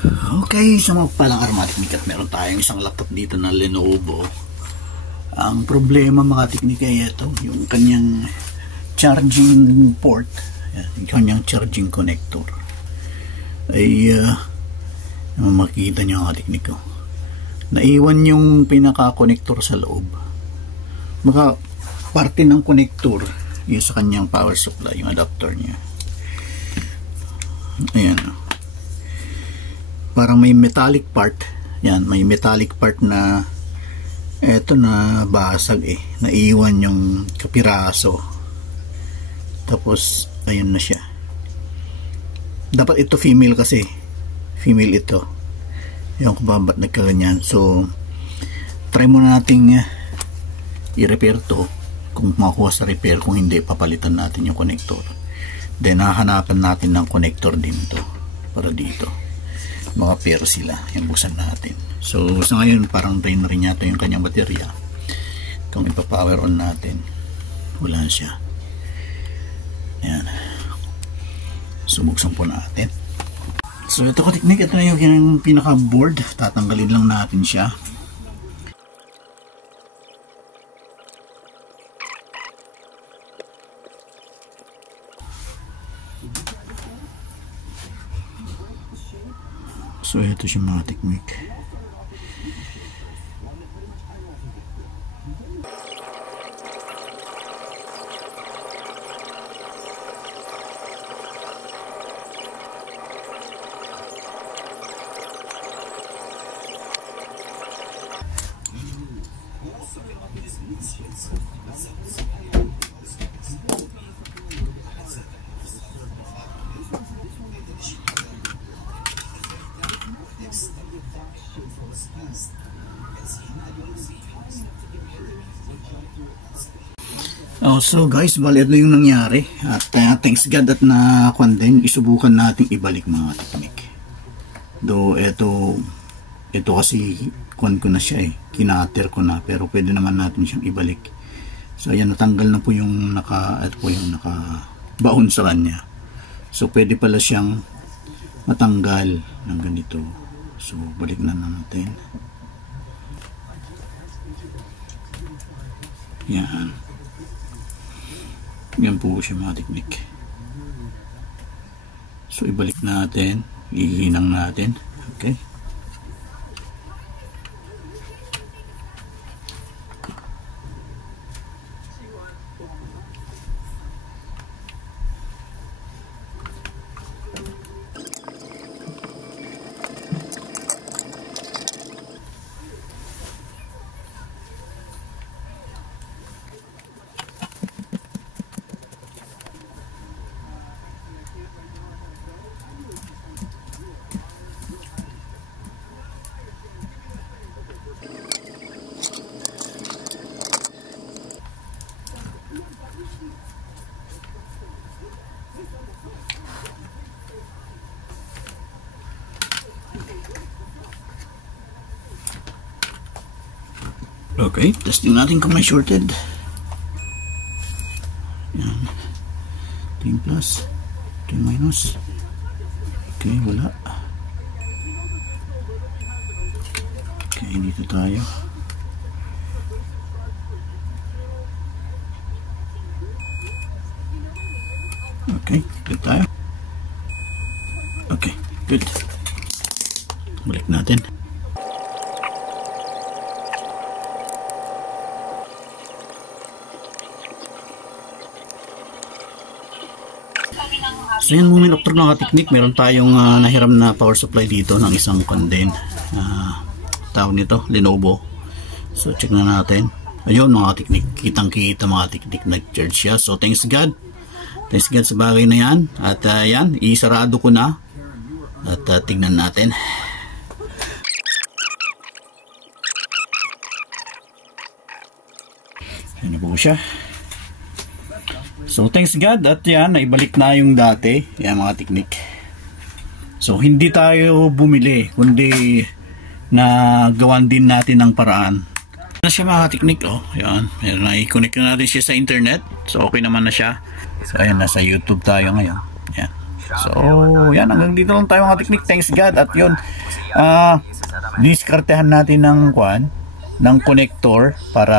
Okay, sa mga palang armatic at meron tayong isang laptop dito na Lenovo. Ang problema mga teknika ay ito, yung kanyang charging port, yung kanyang charging connector ay makikita nyo mga tekniko, naiwan yung pinaka-connector sa loob. Maka parte ng connector yung sa kanyang power supply, yung adapter niya. Ayan, parang may metallic part. Yan, may metallic part na eto na basag naiwan yung kapiraso. Tapos ayun na siya. Dapat ito female kasi. Female ito. Yung kung ba't nagkaganyan. So try muna nating i-repair to. Kung makuha sa repair, kung hindi papalitan natin yung connector. Then hahanapan natin ng connector din to para dito. Mga pair sila, yung buksan natin. So sa ngayon parang drain na rin yata yung kanyang baterya. Kung ipa-power on natin, wala siya. Ayan, so buksan po natin. So ito ko teknik, ito na yung pinaka board. Tatanggalin lang natin siya. So ito siya mga teknik. So guys, bali ito yung nangyari at thanks God at nakuan din, isubukan natin ibalik mga teknik. Do ito kasi kuan ko na siya kinater ko na, pero pwede naman natin siyang ibalik. So ayan, natanggal na po yung naka-baon sa kanya. So pwede pala siyang matanggal ng ganito. So balik na natin. Yan. Yan po siya mga teknik. So ibalik natin, ihinang natin. Okay. Okay, testing natin kung may shorted. Yan. 10 plus, 10 minus. Okay, wala. Okay, dito tayo. Okay, good tayo. Okay, good. Balik natin. So yan moment after mga teknik, meron tayong nahiram na power supply dito ng isang conden. Tawag nito, Lenovo. So check na natin. Ayun mga teknik, kitang kita mga teknik, nag-charge siya. So thanks God. Thanks God sa bagay na yan. At yan, isarado ko na. At tingnan natin. Yan na po siya. So thanks God at yan, naibalik na yung dati. Yan mga teknik. So hindi tayo bumili, kundi nagawan din natin ng paraan. Na siya mga teknik, yan. I-connect na natin siya sa internet. So okay naman na siya. So ayan, nasa YouTube tayo ngayon. Yan. So, yan, hanggang dito lang tayo mga technique. Thanks God. At yun, diskartehan natin ng connector para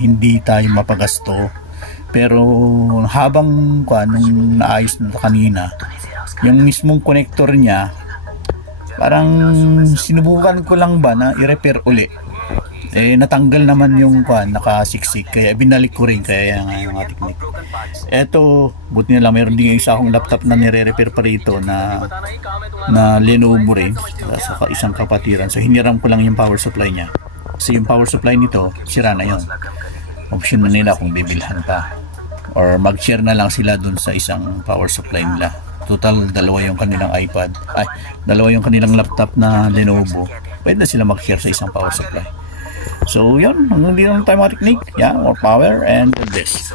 hindi tayo mapagasto. Pero habang nung naayos na kanina, yung mismong connector niya, parang sinubukan ko lang ba na i-repair uli. Natanggal naman yung nakasiksik, kaya binalik ko rin, kaya yung technique. Eto, buti na lang meron din isa akong laptop na nire-repair pa rito na Lenovo rin sa isang kapatiran. So hiniram ko lang yung power supply niya. Kasi yung power supply nito, sira na yun. Option na nila kung bibilhan pa or mag-share na lang sila dun sa isang power supply nila. Total, dalawa yung kanilang dalawa yung kanilang laptop na Lenovo. Pwede na sila mag-share sa isang power supply. So yun, hanggang dito lang tayo mga technique. Yeah, more power and this.